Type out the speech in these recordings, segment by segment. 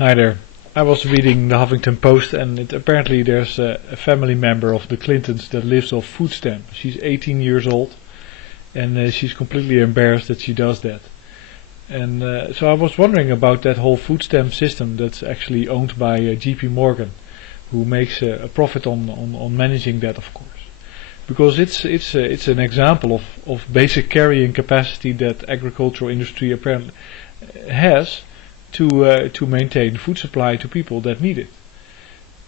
Hi there. I was reading the Huffington Post, and apparently there's a family member of the Clintons that lives off food stamps. She's 18 years old, and she's completely embarrassed that she does that. And so I was wondering about that whole food stamp system that's actually owned by JP Morgan, who makes a profit on managing that, of course. Because it's an example of basic carrying capacity that agricultural industry apparently has to maintain food supply to people that need it.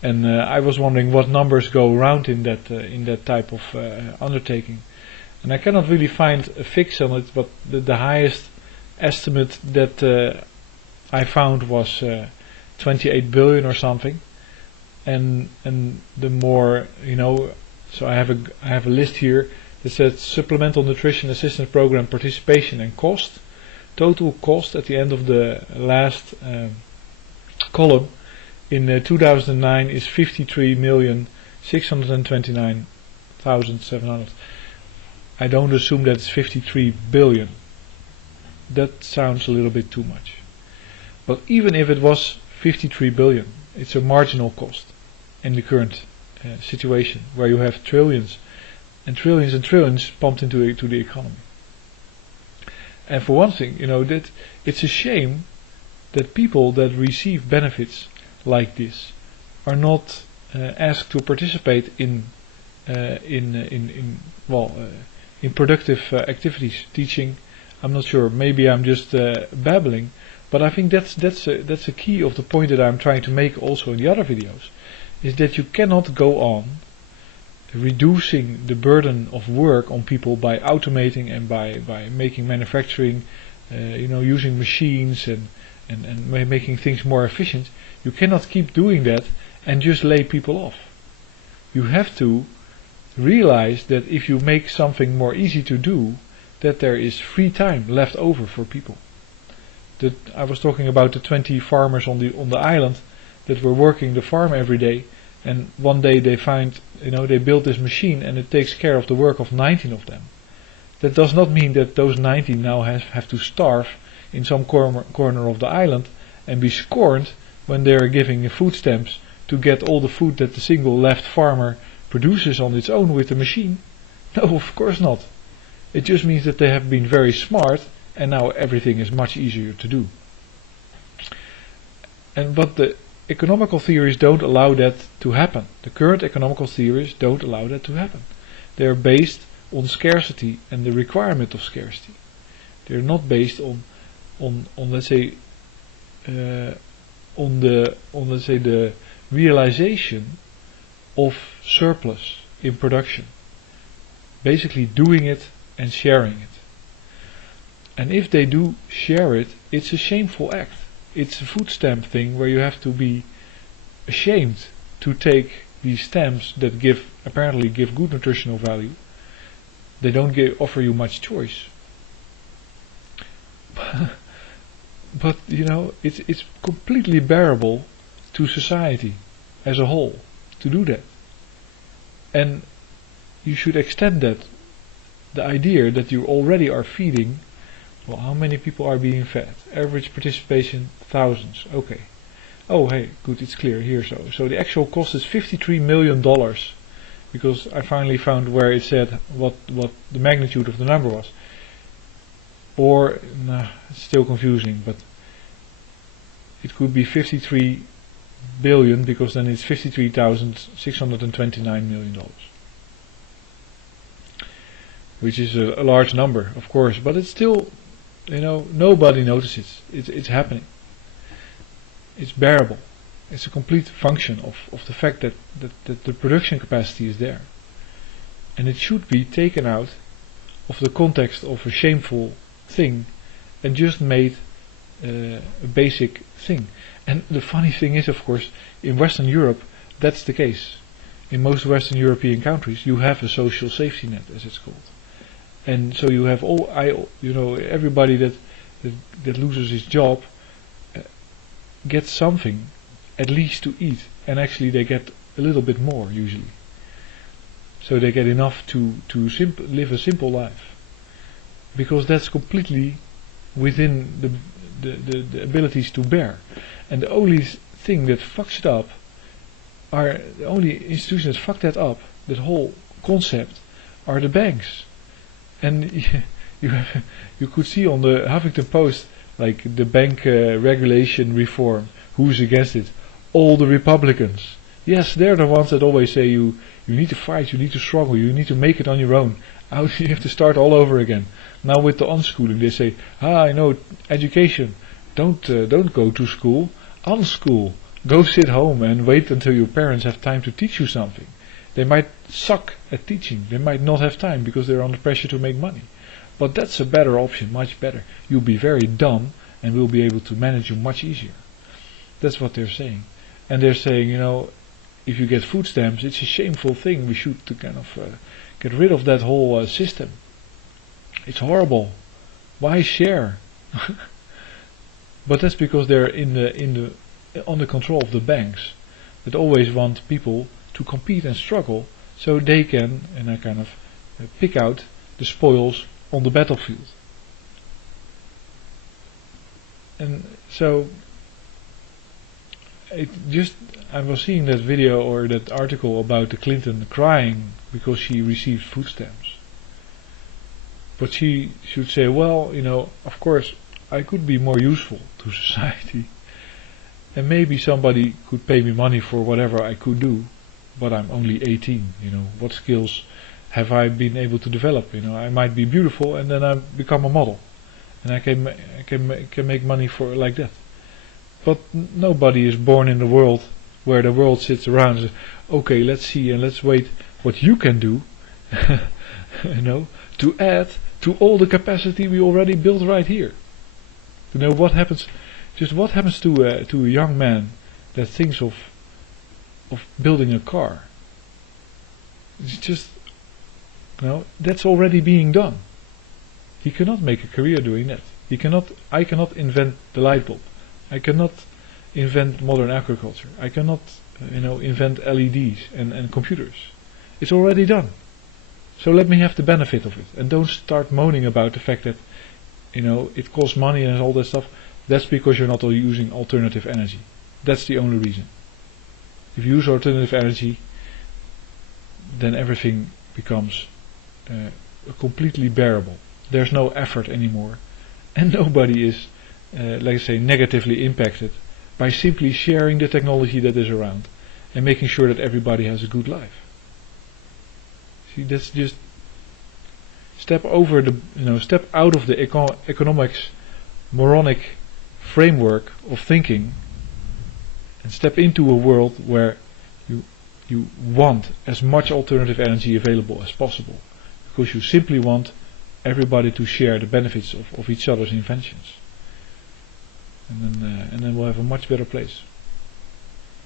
And I was wondering what numbers go around in that type of undertaking. And I cannot really find a fix on it, but the highest estimate that I found was 28 billion or something. And the more, so I have a list here that says supplemental nutrition assistance program participation and cost. Total cost at the end of the last column in 2009 is 53,629,700. I don't assume that it's 53 billion. That sounds a little bit too much. But even if it was 53 billion, it's a marginal cost in the current situation where you have trillions and trillions and trillions pumped into the economy. And for one thing, that it's a shame that people that receive benefits like this are not asked to participate in productive activities, teaching. I'm not sure. Maybe I'm just babbling, but I think that's a key of the point that I'm trying to make also in the other videos, is that you cannot go on reducing the burden of work on people by automating and by making manufacturing, using machines and making things more efficient. You cannot keep doing that and just lay people off. You have to realize that if you make something more easy to do, that there is free time left over for people. That I was talking about the 20 farmers on the island that were working the farm every day. And one day they find, they build this machine and it takes care of the work of 19 of them. That does not mean that those 19 now have to starve in some corner of the island and be scorned when they are giving food stamps to get all the food that the single left farmer produces on its own with the machine. No, of course not. It just means that they have been very smart and now everything is much easier to do. But the economical theories don't allow that to happen. The current economical theories don't allow that to happen. They are based on scarcity and the requirement of scarcity. They are not based on let's say the realization of surplus in production. Basically doing it and sharing it. And if they do share it, it's a shameful act. It's a food stamp thing where you have to be ashamed to take these stamps that apparently give good nutritional value. They don't offer you much choice. But it's completely bearable to society as a whole to do that. And you should extend that. The idea that you already are feeding. Well, how many people are being fed? Average participation, thousands. Okay. Oh, hey, good, it's clear here. So the actual cost is $53 million, because I finally found where it said what the magnitude of the number was. Or, it's still confusing, but it could be 53 billion, because then it's $53,629 million. Which is a large number, of course, but it's still, nobody notices. It's happening. It's bearable. It's a complete function of the fact that the production capacity is there. And it should be taken out of the context of a shameful thing and just made a basic thing. And the funny thing is, of course, in Western Europe, that's the case. In most Western European countries, you have a social safety net, as it's called. And so you have everybody that loses his job gets something at least to eat, and actually they get a little bit more usually. So they get enough to live a simple life, because that's completely within the abilities to bear. And the only thing that fucks it up are the only institutions that fuck that up, that whole concept, are the banks. And you could see on the Huffington Post, like the bank regulation reform, who's against it? All the Republicans. Yes, they're the ones that always say you need to fight, you need to struggle, you need to make it on your own. You have to start all over again. Now with the unschooling, they say, I know, education, don't go to school, unschool. Go sit home and wait until your parents have time to teach you something. They might suck at teaching, they might not have time because they're under pressure to make money. But that's a better option, much better. You'll be very dumb and we'll be able to manage you much easier. That's what they're saying. And they're saying, if you get food stamps, it's a shameful thing. We should kind of get rid of that whole system. It's horrible. Why share? But that's because they're under control of the banks that always want people to compete and struggle so they can kind of pick out the spoils on the battlefield. And so I was seeing that video or that article about the Clinton crying because she received food stamps. But she should say, well, of course I could be more useful to society. And maybe somebody could pay me money for whatever I could do, but I'm only 18, what skills have I been able to develop? I might be beautiful and then I become a model. And I can make money for like that. But nobody is born in the world where the world sits around and says, okay, let's see and let's wait what you can do, to add to all the capacity we already built right here. What happens to a young man that thinks of building a car? It's just, that's already being done. He cannot make a career doing that. I cannot invent the light bulb. I cannot invent modern agriculture. I cannot, invent LEDs and computers. It's already done. So let me have the benefit of it. And don't start moaning about the fact that, it costs money and all that stuff. That's because you're not using alternative energy. That's the only reason. If you use alternative energy, then everything becomes completely bearable. There's no effort anymore. And nobody is, let's say, negatively impacted by simply sharing the technology that is around and making sure that everybody has a good life. See, that's just step out of the economics moronic framework of thinking and step into a world where you want as much alternative energy available as possible, because you simply want everybody to share the benefits of each other's inventions. And then we'll have a much better place.